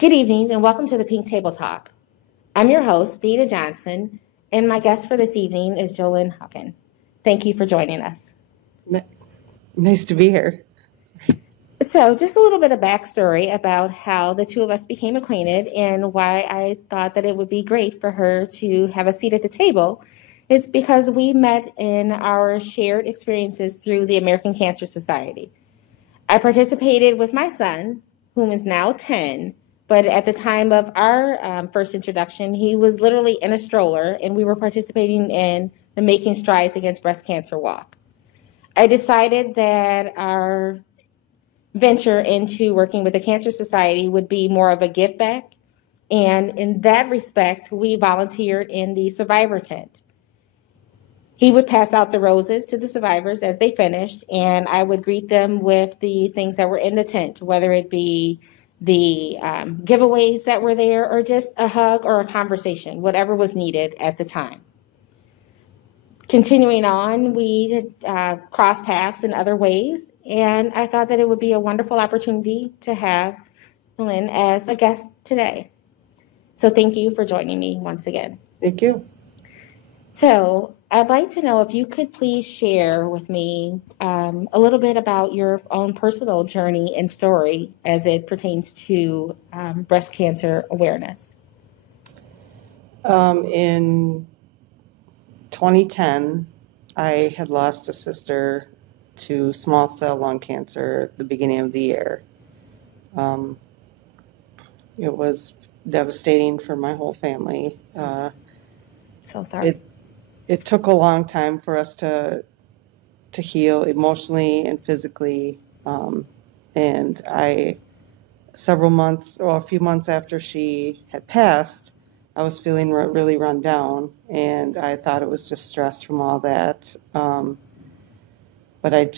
Good evening and welcome to the Pink Table Talk. I'm your host, Dina Johnson, and my guest for this evening is Jolyn Haugen. Thank you for joining us. Nice to be here. So just a little bit of backstory about how the two of us became acquainted and why I thought that it would be great for her to have a seat at the table is because we met in our shared experiences through the American Cancer Society. I participated with my son, whom is now 10, but at the time of our first introduction, he was literally in a stroller, and we were participating in the Making Strides Against Breast Cancer Walk. I decided that our venture into working with the Cancer Society would be more of a give back, and in that respect, we volunteered in the survivor tent. He would pass out the roses to the survivors as they finished, and I would greet them with the things that were in the tent, whether it be the giveaways that were there or just a hug or a conversation, whatever was needed at the time. Continuing on, we crossed paths in other ways, and I thought that it would be a wonderful opportunity to have Lynn as a guest today. So thank you for joining me once again. Thank you. So I'd like to know if you could please share with me a little bit about your own personal journey and story as it pertains to breast cancer awareness. In 2010, I had lost a sister to small cell lung cancer at the beginning of the year. It was devastating for my whole family. So sorry. It took a long time for us to heal emotionally and physically, and a few months after she had passed, I was feeling really run down, and I thought it was just stress from all that. But I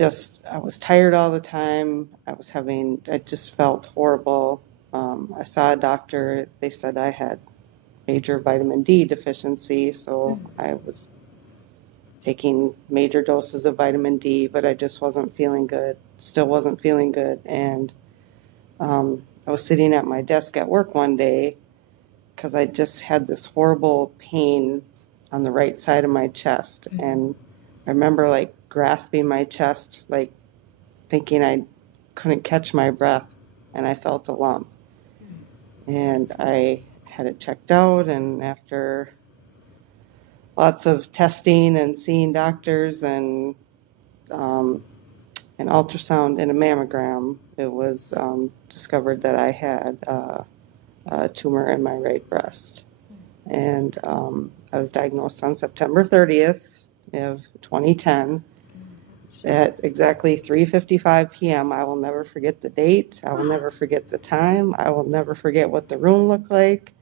was tired all the time. I just felt horrible. I saw a doctor. They said I had major vitamin D deficiency, so I was taking major doses of vitamin D, but I just wasn't feeling good, still wasn't feeling good. And I was sitting at my desk at work one day because I just had this horrible pain on the right side of my chest. Mm-hmm. And I remember grasping my chest, thinking I couldn't catch my breath, and I felt a lump. Mm-hmm. And I had it checked out, and after lots of testing and seeing doctors and an ultrasound and a mammogram, it was discovered that I had a tumor in my right breast. And I was diagnosed on September 30th of 2010 at exactly 3:55 p.m. I will never forget the date. I will never forget the time. I will never forget what the room looked like.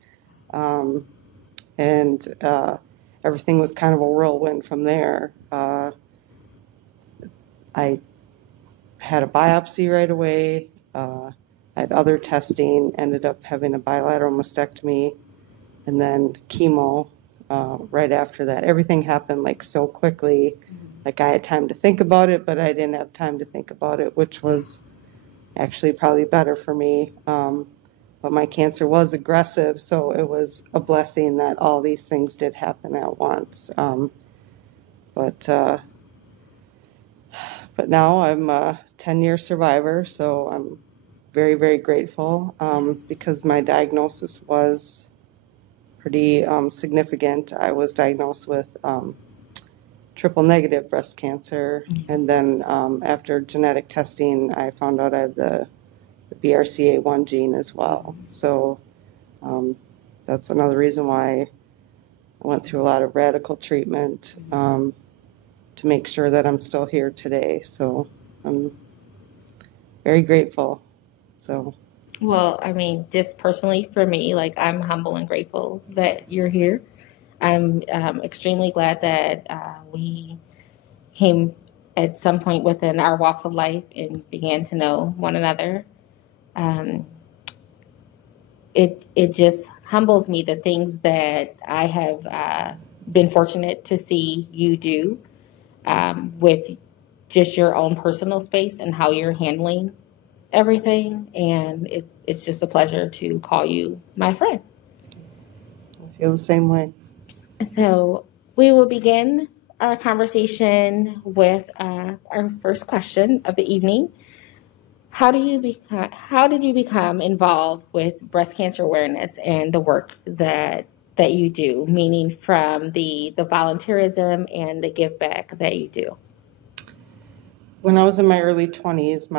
Everything was kind of a whirlwind from there. I had a biopsy right away. I had other testing, ended up having a bilateral mastectomy, and then chemo right after that. Everything happened so quickly. I had time to think about it, but I didn't have time to think about it, which was actually probably better for me. But my cancer was aggressive, so it was a blessing that all these things did happen at once. But now I'm a 10-year survivor, so I'm very, very grateful because my diagnosis was pretty significant. I was diagnosed with triple-negative breast cancer, and then after genetic testing, I found out I have the BRCA1 gene as well. So that's another reason why I went through a lot of radical treatment to make sure that I'm still here today. So I'm very grateful. So. Well, I mean, just personally for me, I'm humble and grateful that you're here. I'm extremely glad that we came at some point within our walks of life and began to know one another. It just humbles me the things that I have been fortunate to see you do with just your own personal space and how you're handling everything, and it's just a pleasure to call you my friend. I feel the same way. So we will begin our conversation with our first question of the evening. How did you become involved with breast cancer awareness and the work that you do, meaning from the volunteerism and the give back that you do? When I was in my early 20s,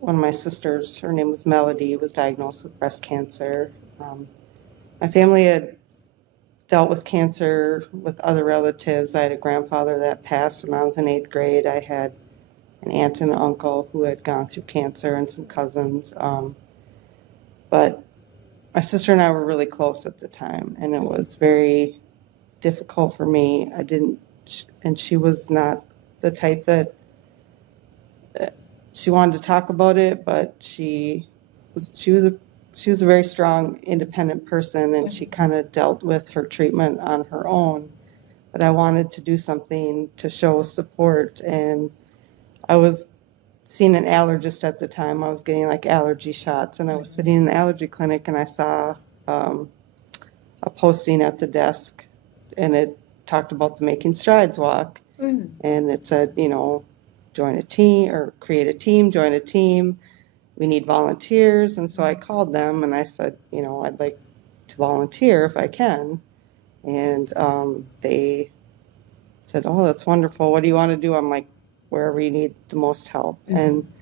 one of my sisters, her name was Melody, was diagnosed with breast cancer. My family had dealt with cancer with other relatives. I had a grandfather that passed when I was in 8th grade. I had an aunt and an uncle who had gone through cancer and some cousins. But my sister and I were really close at the time, and it was very difficult for me. And she was not the type that she wanted to talk about it, but she was a very strong, independent person, and she kind of dealt with her treatment on her own. But I wanted to do something to show support, and I was seeing an allergist at the time. I was getting like allergy shots, and I was sitting in the allergy clinic, and I saw a posting at the desk, and it talked about the Making Strides walk, and it said, join a team or create a team, join a team. We need volunteers. And so I called them and I said, I'd like to volunteer if I can. And they said, oh, that's wonderful. What do you want to do? I'm like, wherever you need the most help. And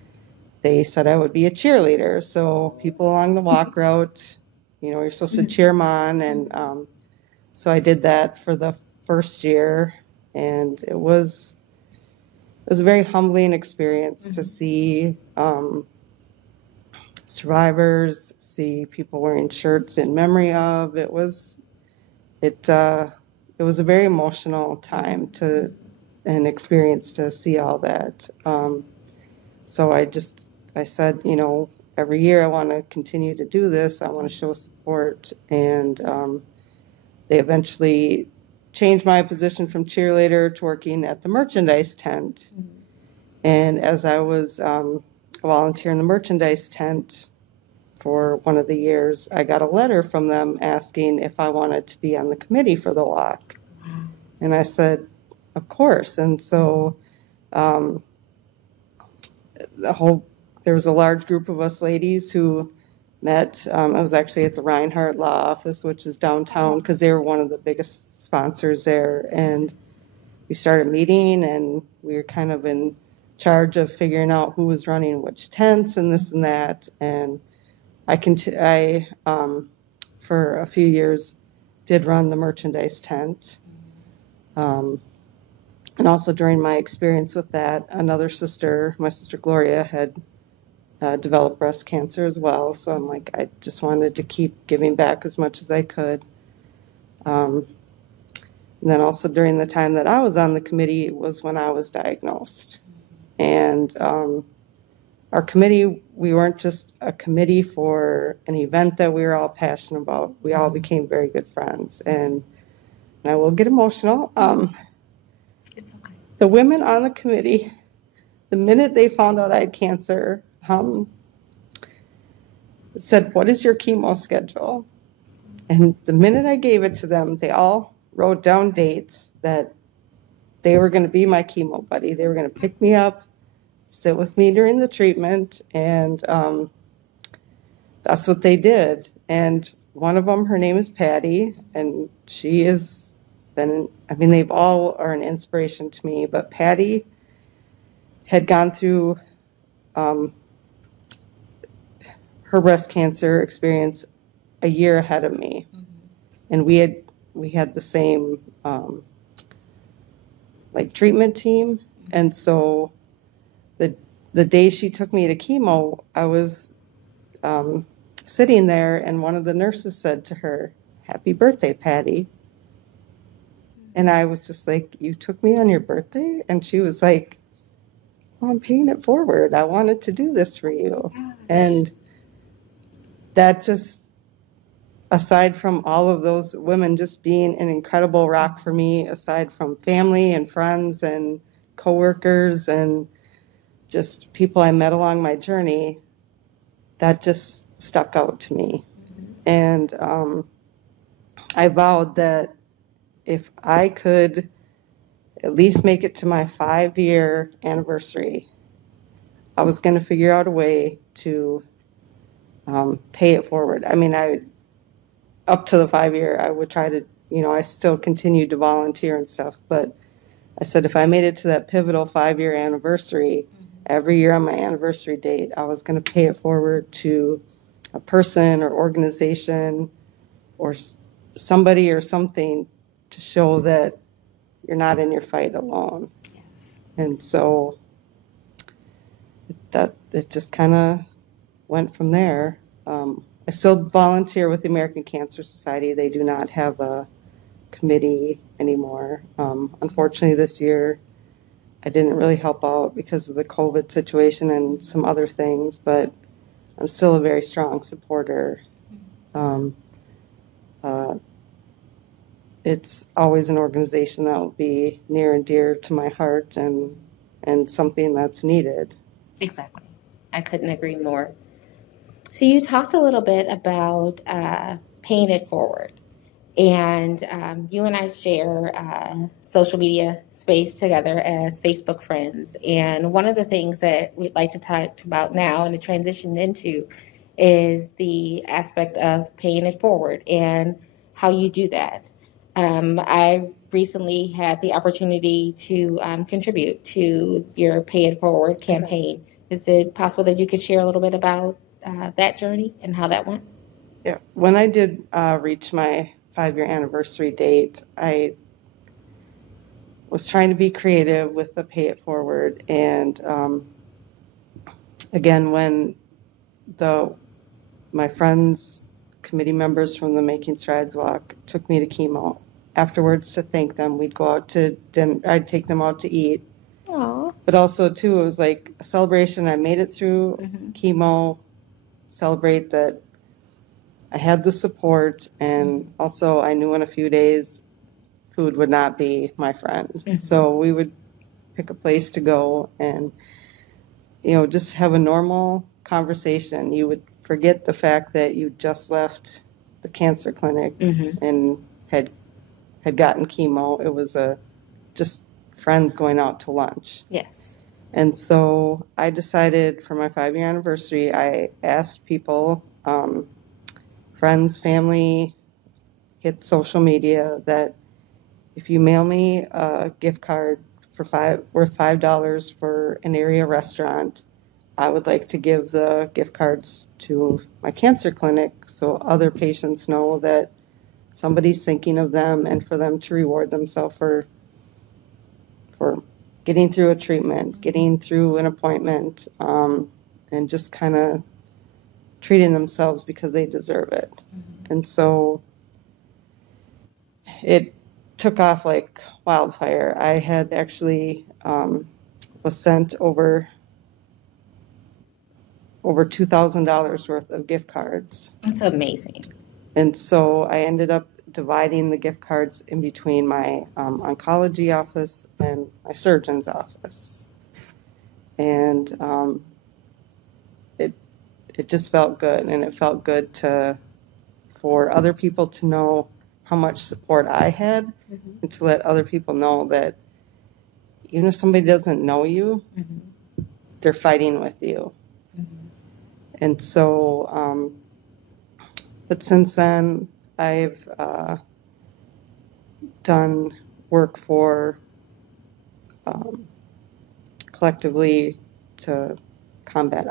they said I would be a cheerleader. So people along the walk route, you're supposed to cheer them on. And so I did that for the first year. And it was a very humbling experience to see survivors, see people wearing shirts in memory of. It was a very emotional time an experience to see all that. So I said, every year I want to continue to do this. I want to show support. And they eventually changed my position from cheerleader to working at the merchandise tent. And as I was a volunteer in the merchandise tent for one of the years, I got a letter from them asking if I wanted to be on the committee for the walk. And I said, of course. And so there was a large group of us ladies who met. I was actually at the Reinhardt Law Office, which is downtown, because they were one of the biggest sponsors there. And we started meeting, and we were kind of in charge of figuring out who was running which tents and this and that. And I for a few years, did run the merchandise tent. And also during my experience with that, another sister, my sister Gloria, had developed breast cancer as well. So I'm like, I just wanted to keep giving back as much as I could. And then also during the time that I was on the committee was when I was diagnosed. And our committee, we weren't just a committee for an event that we were all passionate about. We all became very good friends. And I will get emotional. It's okay. The women on the committee, the minute they found out I had cancer, said, what is your chemo schedule? And the minute I gave it to them, they all wrote down dates that they were going to be my chemo buddy. They were going to pick me up, sit with me during the treatment, and that's what they did. And one of them, her name is Patty, and she has been, they all are an inspiration to me, but Patty had gone through her breast cancer experience a year ahead of me. And we had the same treatment team. And so the day she took me to chemo, I was sitting there, and one of the nurses said to her, "Happy birthday, Patty." And I was just like, "You took me on your birthday?" And she was like, "Well, I'm paying it forward. I wanted to do this for you." Gosh. And that just, aside from all of those women just being an incredible rock for me, aside from family and friends and coworkers and just people I met along my journey, that just stuck out to me. And I vowed that if I could at least make it to my 5-year anniversary, I was going to figure out a way to pay it forward. I mean, up to the 5-year, I would try to, I still continued to volunteer and stuff, but I said if I made it to that pivotal 5-year anniversary, every year on my anniversary date, I was going to pay it forward to a person or organization or somebody or something to show that you're not in your fight alone. Yes. And so it just kind of went from there. I still volunteer with the American Cancer Society. They do not have a committee anymore. Unfortunately, this year I didn't really help out because of the COVID situation and some other things, but I'm still a very strong supporter. It's always an organization that will be near and dear to my heart and something that's needed. Exactly. I couldn't agree more. So you talked a little bit about paying it forward. And you and I share social media space together as Facebook friends. And one of the things that we'd like to talk about now and to transition into is the aspect of paying it forward and how you do that. I recently had the opportunity to contribute to your Pay It Forward campaign. Is it possible that you could share a little bit about that journey and how that went? Yeah, when I did reach my 5-year anniversary date, I was trying to be creative with the Pay It Forward. And again, when my friends, committee members from the Making Strides Walk took me to chemo, afterwards to thank them, we'd go out to dinner. I'd take them out to eat. Aww. But also, too, it was like a celebration. I made it through chemo, celebrate that I had the support, and also I knew in a few days food would not be my friend. So we would pick a place to go and, just have a normal conversation. You would forget the fact that you just left the cancer clinic and had gotten chemo. It was just friends going out to lunch. Yes. And so I decided for my 5-year anniversary, I asked people, friends, family, hit social media, that if you mail me a gift card worth $5 for an area restaurant, I would like to give the gift cards to my cancer clinic so other patients know that somebody's thinking of them and for them to reward themselves for getting through a treatment, getting through an appointment, and just kind of treating themselves because they deserve it. And so it took off like wildfire. I had actually was sent over $2,000 worth of gift cards. That's amazing. And so I ended up dividing the gift cards in between my oncology office and my surgeon's office. And it just felt good, and it felt good for other people to know how much support I had, and to let other people know that even if somebody doesn't know you, they're fighting with you. And so, but since then, I've done work for collectively to combat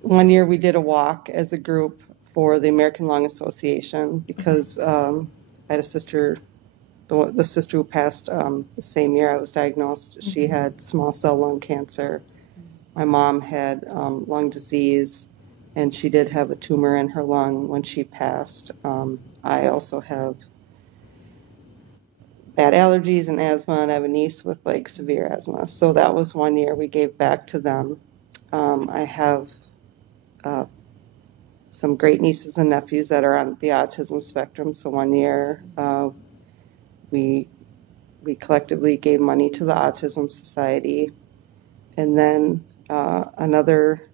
one year we did a walk as a group for the American Lung Association because I had a sister, the sister who passed the same year I was diagnosed. She had small cell lung cancer. My mom had lung disease, and she did have a tumor in her lung when she passed. I also have bad allergies and asthma, and I have a niece with like severe asthma. So that was one year we gave back to them. I have some great nieces and nephews that are on the autism spectrum. So one year we collectively gave money to the Autism Society. And then another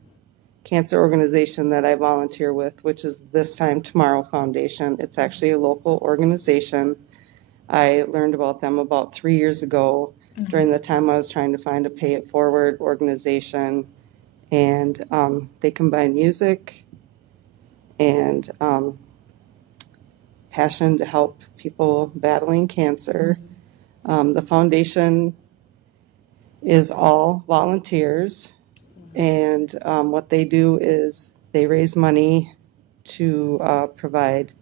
cancer organization that I volunteer with, which is This Time Tomorrow Foundation. It's actually a local organization. I learned about them about 3 years ago during the time I was trying to find a pay it forward organization. And they combine music and passion to help people battling cancer. The foundation is all volunteers, and what they do is they raise money to provide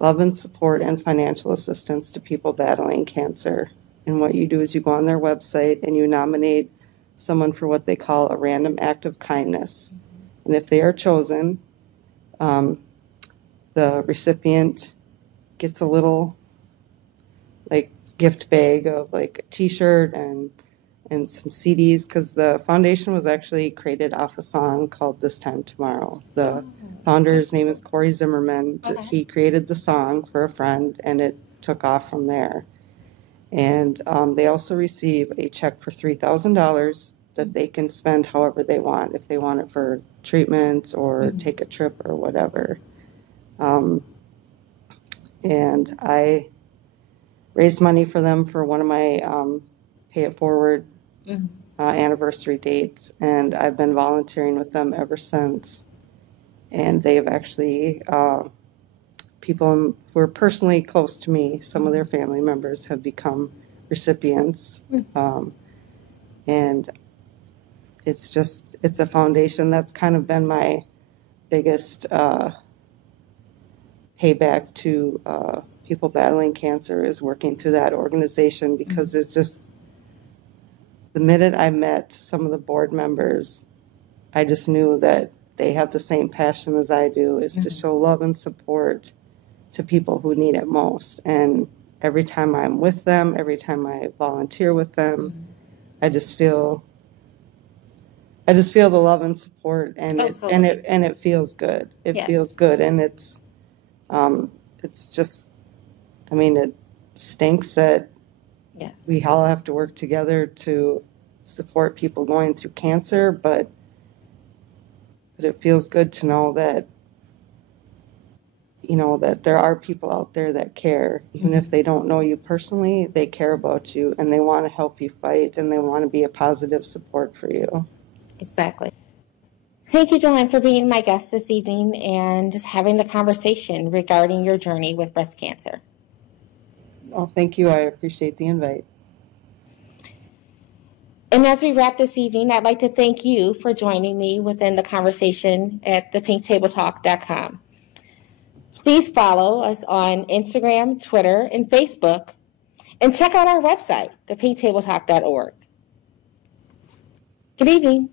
love and support and financial assistance to people battling cancer. And what you do is you go on their website and you nominate someone for what they call a random act of kindness. And if they are chosen, the recipient gets a little like gift bag of like a t-shirt and some CDs, because the foundation was actually created off a song called This Time Tomorrow. The founder's name is Corey Zimmerman. Okay. He created the song for a friend, and it took off from there. And they also receive a check for $3,000 that they can spend however they want, if they want it for treatments or take a trip or whatever. And I raised money for them for one of my Pay It Forward anniversary dates, and I've been volunteering with them ever since. And they've actually, people who are personally close to me, some of their family members have become recipients. And it's a foundation that's kind of been my biggest payback to people battling cancer, is working through that organization, because there's just, the minute I met some of the board members, I just knew that they have the same passion as I do, is to show love and support to people who need it most. And every time I'm with them, every time I volunteer with them, I just feel the love and support, and it feels good. It feels good, and it's just, I mean, it stinks that we all have to work together to support people going through cancer, but it feels good to know that, you know, that there are people out there that care. Even if they don't know you personally, they care about you, and they want to help you fight, and they want to be a positive support for you. Exactly. Thank you, Jolyn, for being my guest this evening and just having the conversation regarding your journey with breast cancer. Well, thank you. I appreciate the invite. And as we wrap this evening, I'd like to thank you for joining me within the conversation at ThePinkTableTalk.com. Please follow us on Instagram, Twitter, and Facebook, and check out our website, ThePinkTableTalk.org. Good evening.